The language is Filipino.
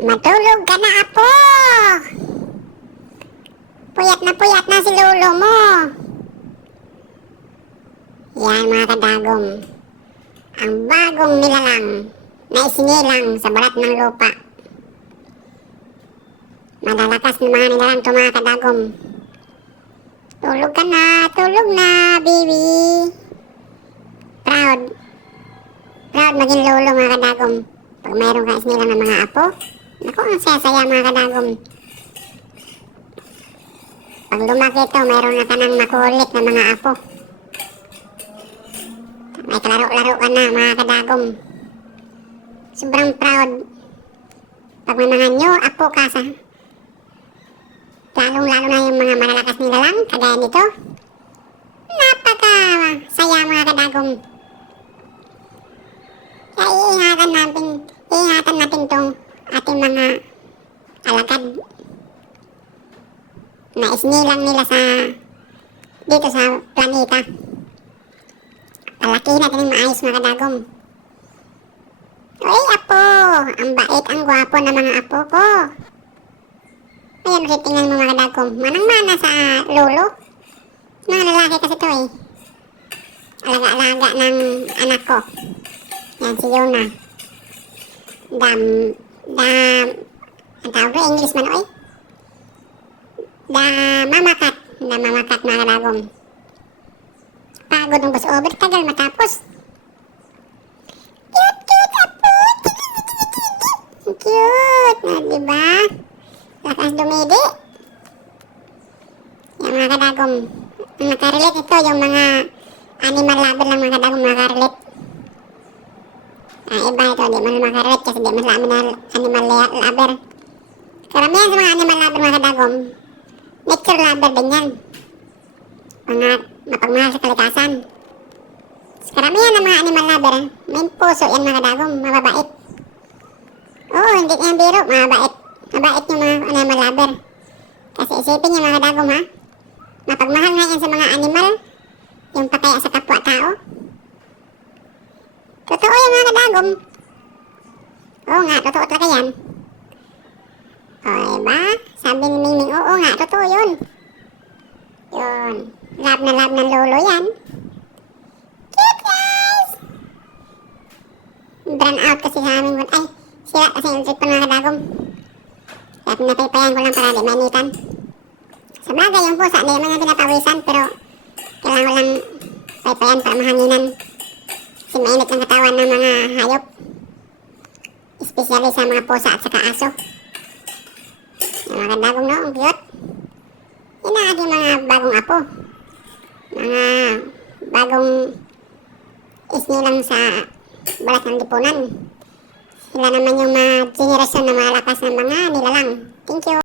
Matulog ka na, apo! Puyat na puyat na si lolo mo. Yan mga kadagom. Ang bagong nilalang na isinilang sa balat ng lupa. Malalakas ng mga nilalang to mga kadagom. Tulog ka na, tulog na, baby. Proud. Proud maging lolo mga kadagom. Pag mayroon ka isinilang ng mga apo, naku, ang saya-saya mga kadagom. Pag lumaki to, mayroon na ka ng makulit na mga apo. May kalaro-laro ka na, mga kadagom. Sobrang proud. Pag may mga nyo, apo ka sa... Lalong-lalo na yung mga malalakas nila lang, kagaya nito. Napaka saya mga kadagom. Mga alagad na isnilang nila sa dito sa planeta. Palakihin natin ng maayos mga kadagom. Uy, apo! Ang bait, ang gwapo ng mga apo ko. Ayan, tingnan mo mga kadagom. Manang-mana sa lolo. Mga lalaki kasi to eh. Alaga-alaga ng anak ko. Yan, si Yona. Dam, dam, ang tawag ko, English man, oy. Da mamakat. Da mamakat mga kadagom. Pagod ng over. Tagal matapos. Cute, cute, apo. Cute. Na, diba? Lakas dumidi. Yung mga kadagom. Ang nakarelate ito, yung mga animal lover lang mga kadagom makarelate. Ah, iba ito, di man makarelate kasi di man sa amin animal lover. Karamihan sa mga animal lover mga kadagom, nature lover din yan. Mga mapagmahal sa kalikasan. Sa karamihan ng mga animal lover, may puso yan mga kadagom, mababait. Oo, hindi yan biro, mababait. Mabait yung mga animal lover. Kasi isipin niyo mga kadagom ha, mapagmahal nga yan sa mga animal, yung pataya sa kapwa-tao. Totoo mga kadagom. Oo nga, totoo talaga yan. O, diba? Sabi ni Mingming, oo nga, totoo yun. Yun. Love na love ng lolo yan. Cute, guys! Brand out kasi sa amin. Ay, sira kasi yung trip mga kadagom. Kaya pinapayapan ko lang para di mainitan. Sa bagay, yung pusa, naman yung pinapawisan, pero kailangan ko lang paypayan para mahanginan. Kasi mainit ang katawan ng mga hayop. Especially sa mga pusa at saka aso. Yung mga kadagom no, ang cute. Yun ang aking mga bagong apo. Mga bagong isnilang sa balat ng lipunan. Sila naman yung mga generasyon na malakas ng mga nilalang. Thank you.